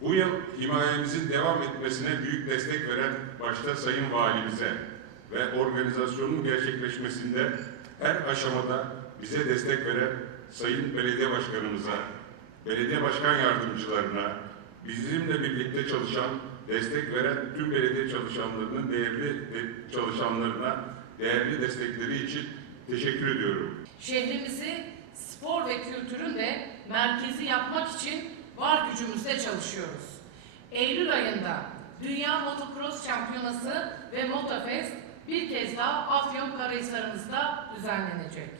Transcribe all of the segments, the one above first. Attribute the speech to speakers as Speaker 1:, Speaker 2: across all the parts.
Speaker 1: Bu yıl himayemizin devam etmesine büyük destek veren başta Sayın Valimize ve organizasyonun gerçekleşmesinde her aşamada bize destek veren Sayın Belediye Başkanımıza, belediye başkan yardımcılarına, bizimle birlikte çalışan, destek veren tüm belediye çalışanlarının değerli de- çalışanlarına değerli destekleri için teşekkür ediyorum.
Speaker 2: Şehrimizi spor ve kültürün de merkezi yapmak için var gücümüzle çalışıyoruz. Eylül ayında Dünya Motocross Şampiyonası ve Motofest bir kez daha Afyonkarahisar'ımızda düzenlenecek.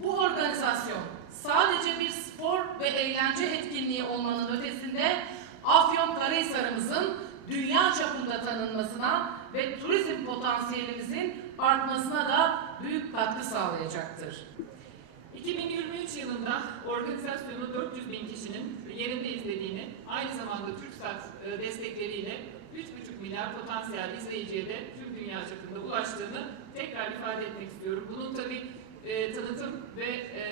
Speaker 2: Bu organizasyon sadece bir spor ve eğlence etkinliği olmanın ötesinde Afyonkarahisar'ımızın dünya çapında tanınmasına ve turizm potansiyelimizin artmasına da büyük katkı sağlayacaktır.
Speaker 3: 2023 yılında organizasyonu 400 bin kişinin aynı zamanda TürkSat e, destekleriyle 3,5 milyar potansiyel izleyiciye de tüm dünya çapında ulaştığını tekrar ifade etmek istiyorum. Bunun tabii e, tanıtım ve e,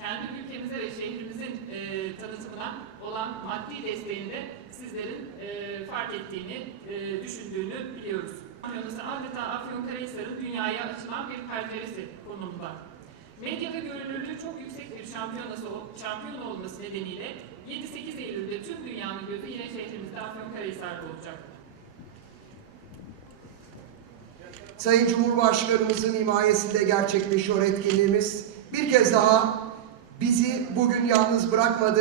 Speaker 3: kendi ülkemize ve şehrimizin e, tanıtımına olan maddi desteğini de sizlerin e, fark ettiğini, e, düşündüğünü biliyoruz. Şampiyonası adeta Afyonkarahisar'ın dünyaya açılan bir penceresi konumunda. Medya ve şampiyonası, şampiyon olması nedeniyle 7-8 Eylül'de tüm dünyanın gözü yine şehrimizde Afyonkarahisar'da olacak.
Speaker 4: Sayın Cumhurbaşkanımızın himayesinde gerçekleşiyor etkinliğimiz. Bir kez daha bizi bugün yalnız bırakmadı.